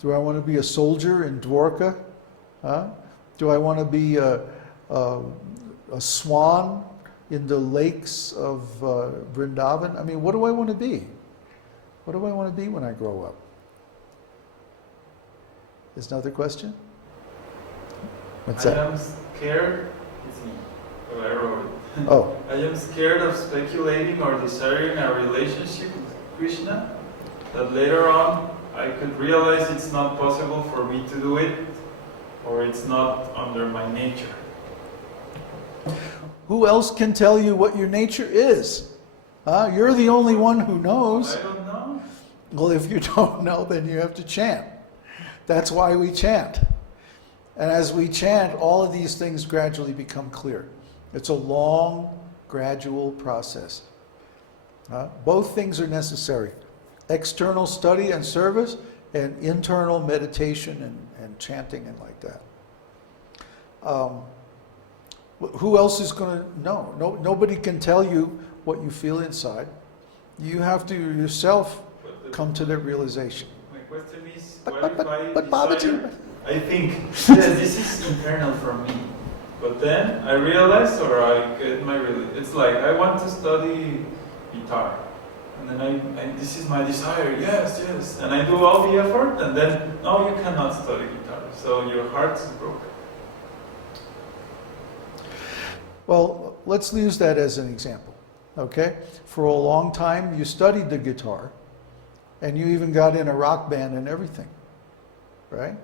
Do I want to be a soldier in Dwarka? Do I want to be a swan in the lakes of Vrindavan? I mean, what do I want to be? What do I want to be when I grow up? Is another question? What's that? I am scared. It's me. Oh, I wrote it. Oh. I am scared of speculating or desiring a relationship with Krishna, that later on I could realize it's not possible for me to do it, or it's not under my nature. Who else can tell you what your nature is? You're the only one who knows. I don't know. Well, if you don't know, then you have to chant. That's why we chant. And as we chant, all of these things gradually become clear. It's a long, gradual process. Both things are necessary. External study and service, and internal meditation and chanting and like that. Who else is going to know? Nobody can tell you what you feel inside. You have to yourself come to that realization. My question is, what if I think, yes, this is internal from me. But then I realize, or I get it's like I want to study guitar. And then this is my desire, yes. And I do all the effort, and then, no, you cannot study guitar. So your heart is broken. Well, let's use that as an example, okay? For a long time, you studied the guitar, and you even got in a rock band and everything, right?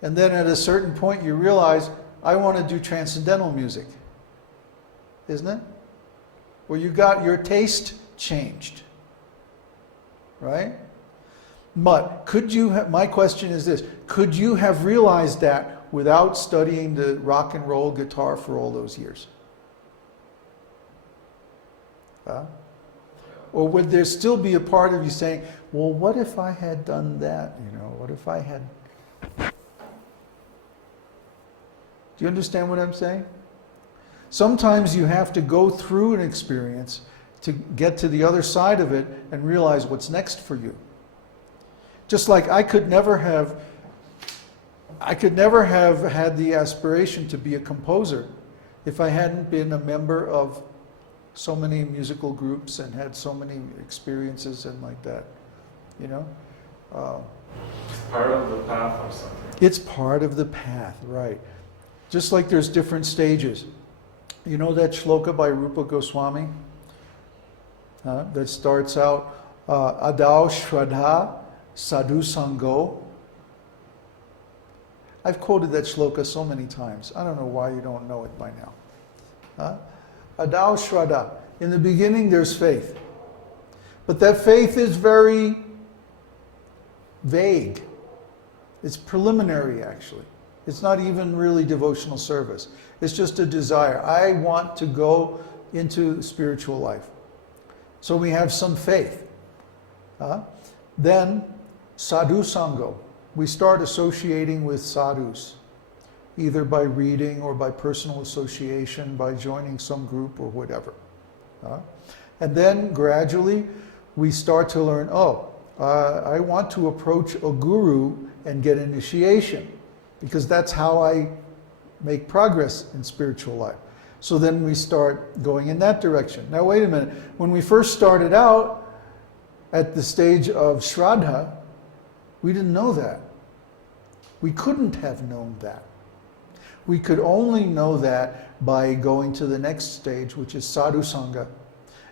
And then at a certain point, you realize, I want to do transcendental music, isn't it? Where you got your taste changed, right? But could you have, my question is this, could you have realized that without studying the rock and roll guitar for all those years? Or would there still be a part of you saying, well, what if I had done that? You know, what if I had... Do you understand what I'm saying? Sometimes you have to go through an experience to get to the other side of it and realize what's next for you. Just like I could never have had the aspiration to be a composer if I hadn't been a member of so many musical groups and had so many experiences and like that, you know? It's part of the path or something. It's part of the path, right. Just like there's different stages. You know that shloka by Rupa Goswami? That starts out, Adao Shraddha Sadhu Sango. I've quoted that shloka so many times. I don't know why you don't know it by now. Adao Shraddha. In the beginning there's faith. But that faith is very vague. It's preliminary actually. It's not even really devotional service. It's just a desire. I want to go into spiritual life. So we have some faith. Then sadhu sango. We start associating with sadhus, either by reading or by personal association, by joining some group or whatever. And then gradually we start to learn, I want to approach a guru and get initiation, because that's how I make progress in spiritual life. So then we start going in that direction. Now wait a minute, when we first started out at the stage of Shraddha, we didn't know that. We couldn't have known that. We could only know that by going to the next stage, which is sadhu sangha.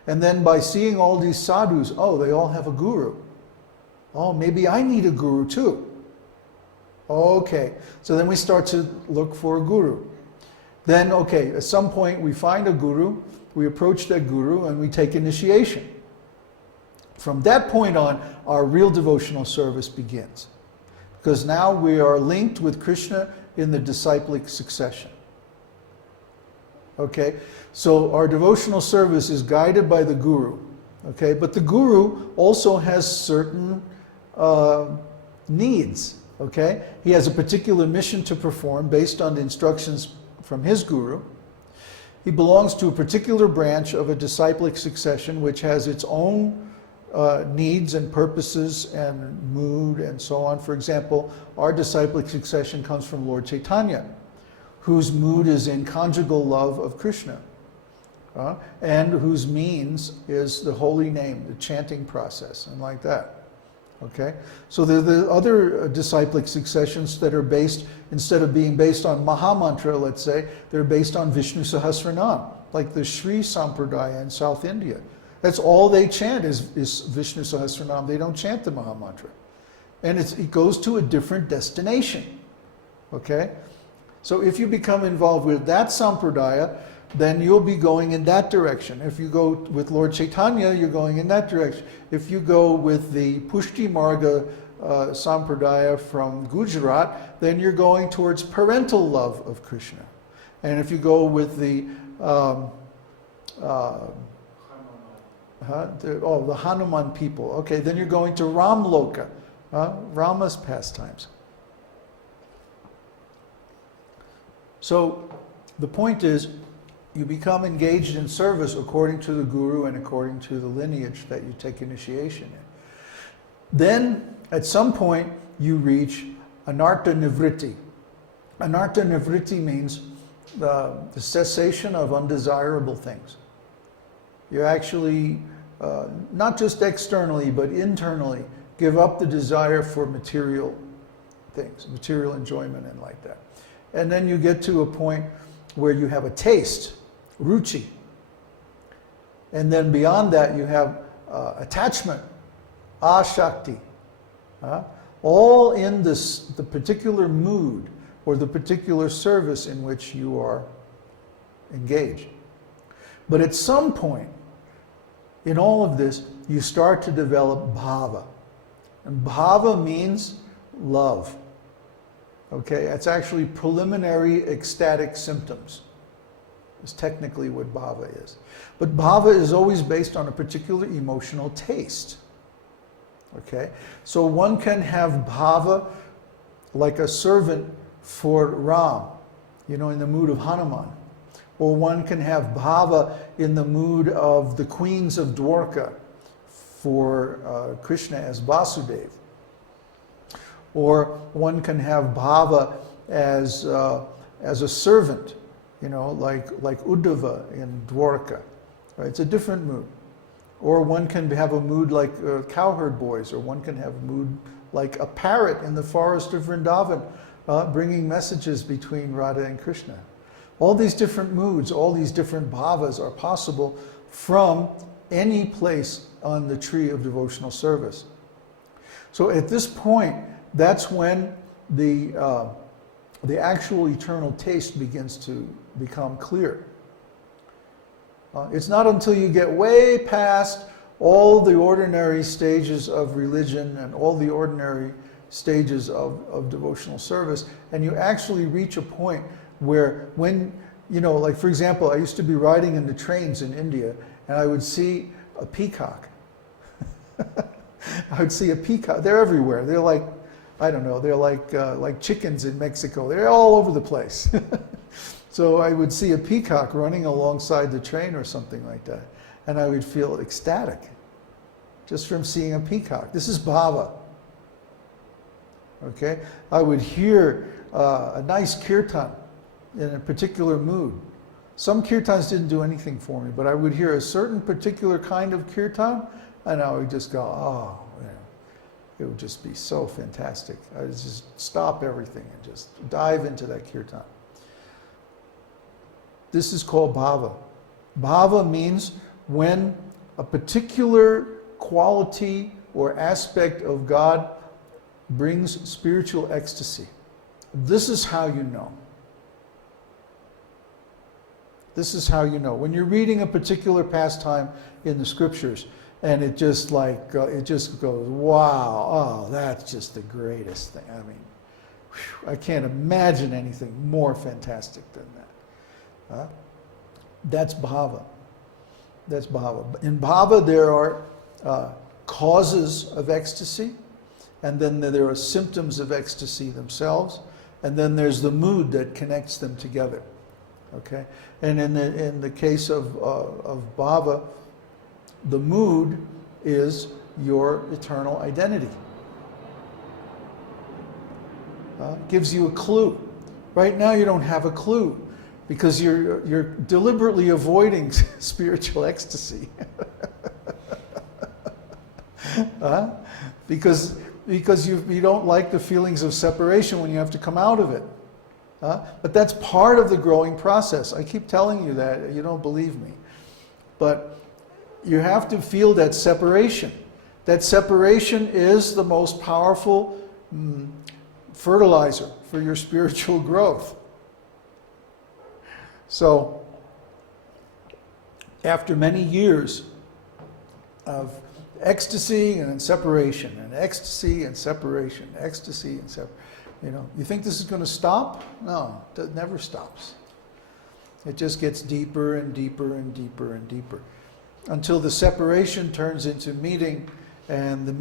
And then by seeing all these sadhus, they all have a guru. Maybe I need a guru too. Okay, so then we start to look for a guru. Then, at some point we find a guru, we approach that guru and we take initiation. From that point on, our real devotional service begins. Because now we are linked with Krishna in the disciplic succession. Okay, so our devotional service is guided by the guru. Okay, but the guru also has certain needs. Okay, he has a particular mission to perform based on the instructions from his guru. He belongs to a particular branch of a disciplic succession which has its own needs and purposes and mood and so on. For example, our disciplic succession comes from Lord Chaitanya, whose mood is in conjugal love of Krishna, and whose means is the holy name, the chanting process, and like that. Okay? So there are the other disciplic successions that are based, instead of being based on Mahamantra, let's say, they're based on Vishnu Sahasranam, like the Sri Sampradaya in South India. That's all they chant is Vishnu Sahasranam. They don't chant the Mahamantra. And it goes to a different destination. Okay? So if you become involved with that Sampradaya, then you'll be going in that direction. If you go with Lord Chaitanya, you're going in that direction. If you go with the Pushti Marga Sampradaya from Gujarat, then you're going towards parental love of Krishna. And if you go with the Hanuman people, okay, then you're going to Ramloka, Rama's pastimes. So the point is, you become engaged in service according to the guru and according to the lineage that you take initiation in. Then, at some point, you reach anartha nivritti. Anartha nivritti means the cessation of undesirable things. You actually, not just externally, but internally, give up the desire for material things, material enjoyment and like that. And then you get to a point where you have a taste, ruchi. And then beyond that you have attachment, ashakti. All in the particular mood or the particular service in which you are engaged. But at some point in all of this, you start to develop bhava. And bhava means love. Okay, it's actually preliminary ecstatic symptoms. Is technically what bhava is. But bhava is always based on a particular emotional taste. Okay? So one can have bhava like a servant for Ram, in the mood of Hanuman. Or one can have bhava in the mood of the queens of Dwarka for Krishna as Vasudev. Or one can have bhava as a servant, like Uddhava in Dwarka. Right? It's a different mood. Or one can have a mood like cowherd boys, or one can have a mood like a parrot in the forest of Vrindavan, bringing messages between Radha and Krishna. All these different moods, all these different bhavas are possible from any place on the tree of devotional service. So at this point, that's when the actual eternal taste begins to become clear. It's not until you get way past all the ordinary stages of religion and all the ordinary stages of devotional service, and you actually reach a point where when, like for example, I used to be riding in the trains in India, and I would see a peacock. I would see a peacock. They're everywhere. They're like, I don't know, they're like chickens in Mexico. They're all over the place. So I would see a peacock running alongside the train or something like that, and I would feel ecstatic just from seeing a peacock. This is bhava. Okay? I would hear a nice kirtan in a particular mood. Some kirtans didn't do anything for me, but I would hear a certain particular kind of kirtan, and I would just go, oh, it would just be so fantastic. I would just stop everything and just dive into that kirtan. This is called bhava. Bhava means when a particular quality or aspect of God brings spiritual ecstasy. This is how you know. This is how you know. When you're reading a particular pastime in the scriptures, and it just it just goes, wow, oh, that's just the greatest thing. I mean, I can't imagine anything more fantastic than that. That's bhava. That's bhava. In bhava, there are causes of ecstasy, and then there are symptoms of ecstasy themselves, and then there's the mood that connects them together. Okay, and in the case of bhava, the mood is your eternal identity. Gives you a clue. Right now you don't have a clue because you're deliberately avoiding spiritual ecstasy. Because you don't like the feelings of separation when you have to come out of it. But that's part of the growing process. I keep telling you that, you don't believe me. But you have to feel that separation. That separation is the most powerful fertilizer for your spiritual growth. So, after many years of ecstasy and then separation, and ecstasy and separation, ecstasy and separation, you think this is going to stop? No, it never stops. It just gets deeper and deeper and deeper and deeper until the separation turns into meeting, and the